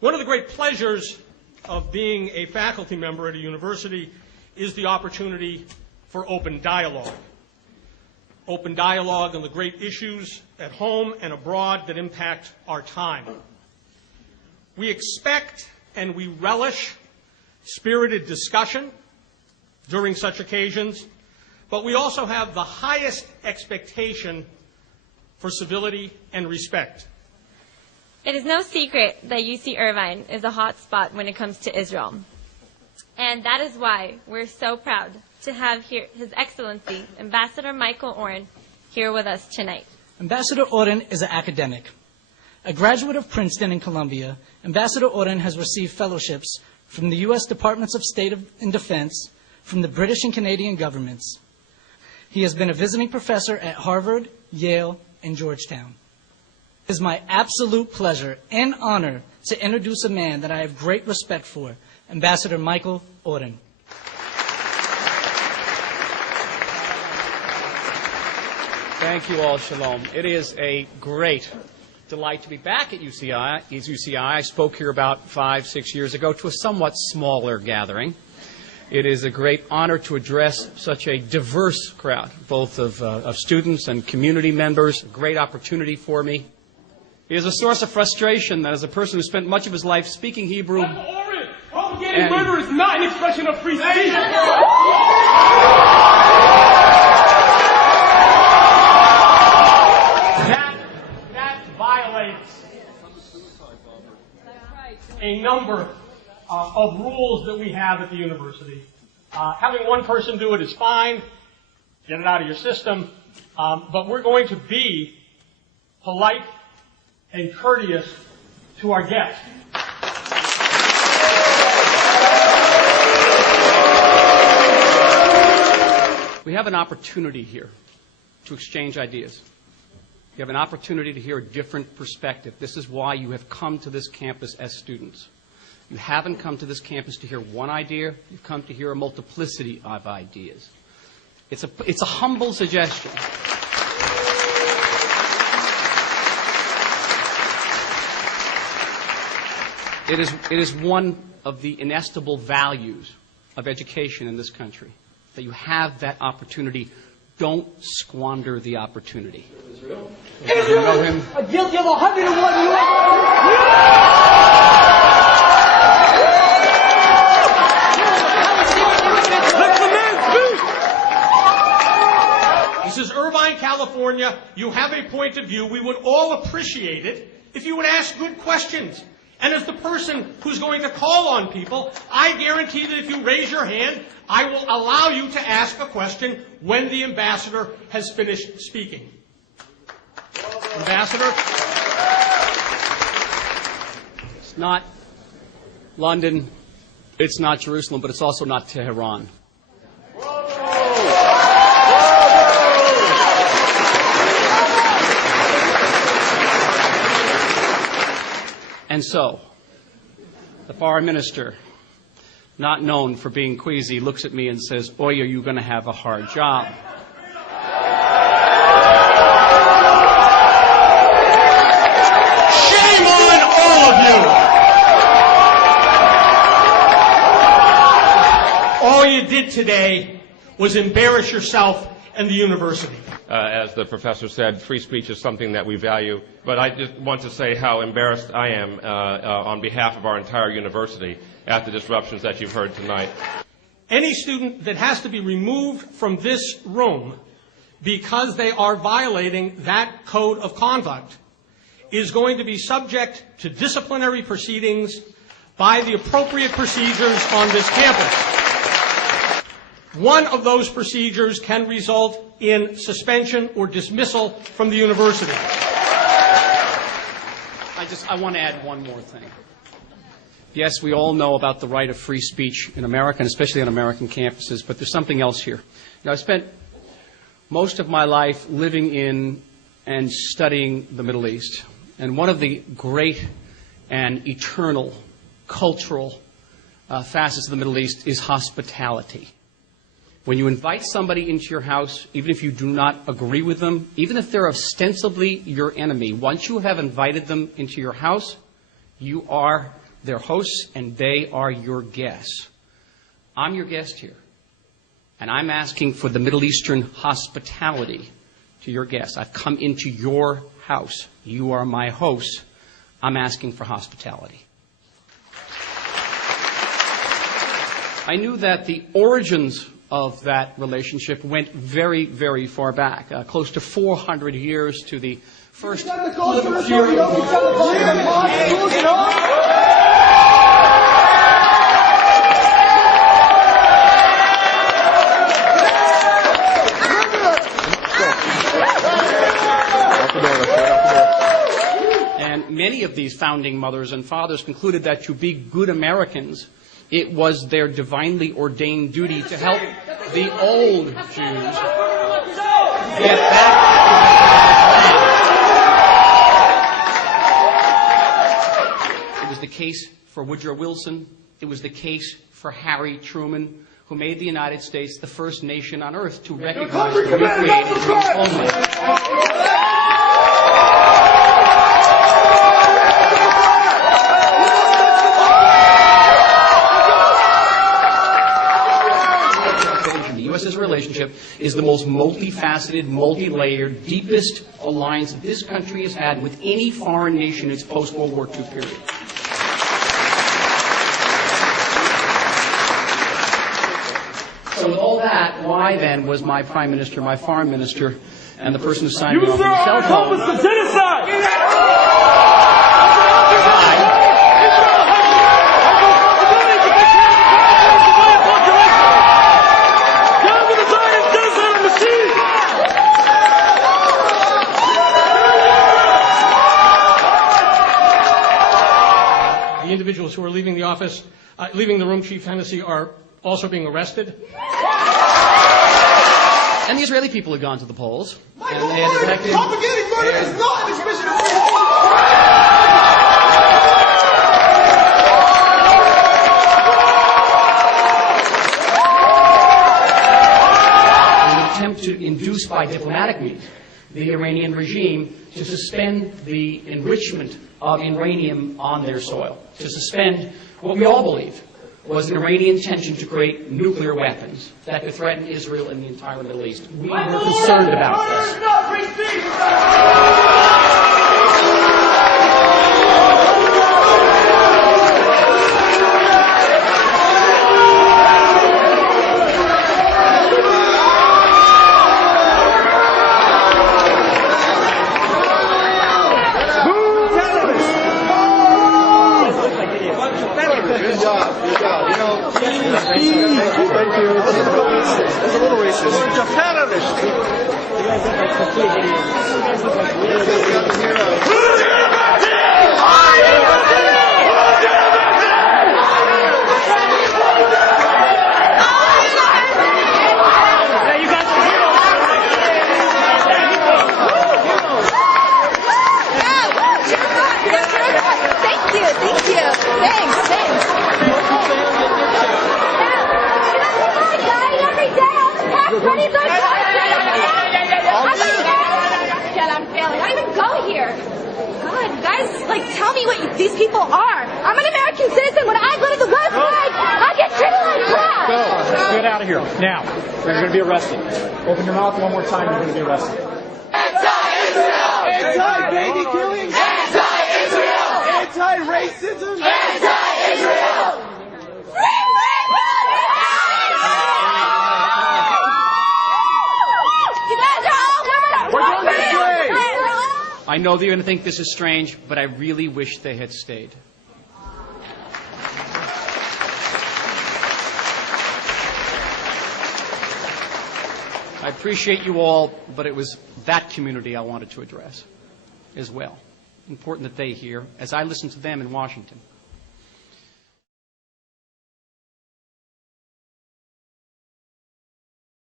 One of the great pleasures of being a faculty member at a university is the opportunity for open dialogue. Open dialogue on the great issues at home and abroad that impact our time. We expect and we relish spirited discussion during such occasions, but we also have the highest expectation for civility and respect. It is no secret that UC Irvine is a hot spot when it comes to Israel. And that is why we're so proud to have here His Excellency, Ambassador Michael Oren, here with us tonight. Ambassador Oren is an academic. A graduate of Princeton and Columbia, Ambassador Oren has received fellowships from the U.S. Departments of State and Defense, from the British and Canadian governments. He has been a visiting professor at Harvard, Yale, and Georgetown. It is my absolute pleasure and honor to introduce a man that I have great respect for, Ambassador Michael Oren. Thank you all, Shalom. It is a great delight to be back at UCI. I spoke here about 5-6 years ago to a somewhat smaller gathering. It is a great honor to address such a diverse crowd, both of students and community members. A great opportunity for me. It is a source of frustration that as a person who spent much of his life speaking Hebrew... Propagating murder is not an expression of free speech. That violates a number of rules that we have at the university. Having one person do it is fine. Get it out of your system. But we're going to be polite and courteous to our guests. We have an opportunity here to exchange ideas. You have an opportunity to hear a different perspective. This is why you have come to this campus as students. You haven't come to this campus to hear one idea. You've come to hear a multiplicity of ideas. It's a humble suggestion. It is one of the inestimable values of education in this country, that you have that opportunity. Don't squander the opportunity. Israel? You know him? Guilty of 101 This is Irvine, California. You have a point of view. We would all appreciate it if you would ask good questions. And as the person who's going to call on people, I guarantee that if you raise your hand, I will allow you to ask a question when the ambassador has finished speaking. Ambassador? It's not London, it's not Jerusalem, but it's also not Tehran. And so, the foreign minister, not known for being queasy, looks at me and says, "Oy, are you going to have a hard job?" Shame on all of you! All you did today was embarrass yourself and the university. As the professor said, free speech is something that we value. But I just want to say how embarrassed I am on behalf of our entire university at the disruptions that you've heard tonight. Any student that has to be removed from this room because they are violating that code of conduct is going to be subject to disciplinary proceedings by the appropriate procedures on this campus. One of those procedures can result in suspension or dismissal from the university. I want to add one more thing. Yes, we all know about the right of free speech in America, and especially on American campuses, but there's something else here. Now, I spent most of my life living in and studying the Middle East, and one of the great and eternal cultural facets of the Middle East is hospitality. When you invite somebody into your house, even if you do not agree with them, even if they're ostensibly your enemy, once you have invited them into your house, you are They're hosts, and they are your guests. I'm your guest here, and I'm asking for the Middle Eastern hospitality to your guests. I've come into your house. You are my host. I'm asking for hospitality. I knew that the origins of that relationship went very, very far back, close to 400 years to the first. And many of these founding mothers and fathers concluded that to be good Americans, it was their divinely ordained duty to help the old Jews get back. It was the case for Woodrow Wilson. It was the case for Harry Truman, who made the United States the first nation on earth to recognize the recreated Jewish homeland. U.S.'s relationship is the most multifaceted, multi-layered, deepest alliance this country has had with any foreign nation in its post-World War II period. So with all that, why then was my Prime Minister, my Foreign Minister, and the person who signed me off on the cell phone? The individuals who are leaving the office, leaving the room, Chief Hennessy, are also being arrested. And the Israeli people had gone to the polls. And they had detected... Propagating murder is not an expression of free an attempt to induce by diplomatic means the Iranian regime to suspend the enrichment of uranium on their soil, to suspend what we all believe was an Iranian intention to create nuclear weapons that could threaten Israel and the entire Middle East. We were concerned about this. That's a little racist. You're a terrorist. Tell me what these people are. I'm an American citizen. When I go to the website, I get treated like crap. Go. Get out of here. Now. You're going to be arrested. Open your mouth one more time. You're going to be arrested. Anti-Israel! Anti-baby killing! Anti-Israel! Anti-racism! Anti-Israel! I know that you're going to think this is strange, but I really wish they had stayed. I appreciate you all, but it was that community I wanted to address as well. Important that they hear, as I listen to them in Washington.